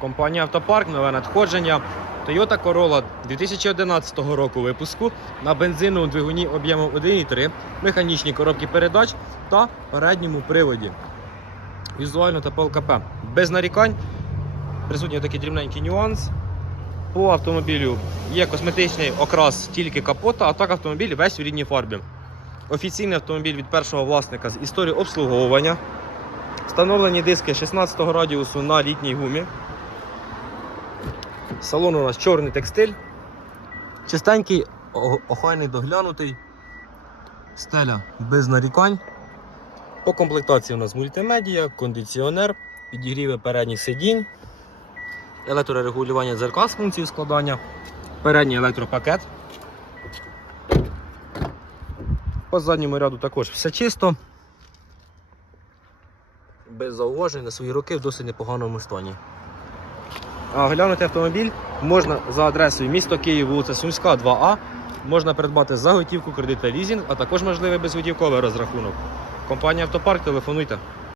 Компанія Автопарк, нове надходження. Toyota Corolla 2011 року випуску на бензиновому двигуні об'ємом 1,3, механічній коробці передач та передньому приводі. Візуально та по ЛКП. Без нарікань. Присутній такий дрібненький нюанс. По автомобілю є косметичний окрас тільки капота, а так автомобіль весь у рідній фарбі. Офіційний автомобіль від першого власника з історією обслуговування. Встановлені диски 16 радіусу на літній гумі. Салон у нас чорний текстиль. Чистенький, охайний, доглянутий. Стеля без нарікань. По комплектації у нас мультимедія, кондиціонер, підігріви передніх сидінь, електрорегулювання дзеркал з функцією складання, передній електропакет. По задньому ряду також все чисто. Без зауважень на свої роки в досить непоганому стані. А глянути автомобіль можна за адресою місто Київ, вулиця Сумська, 2А. Можна придбати за готівку, кредит та лізінг, а також можливий безготівковий розрахунок. Компанія Автопарк, телефонуйте.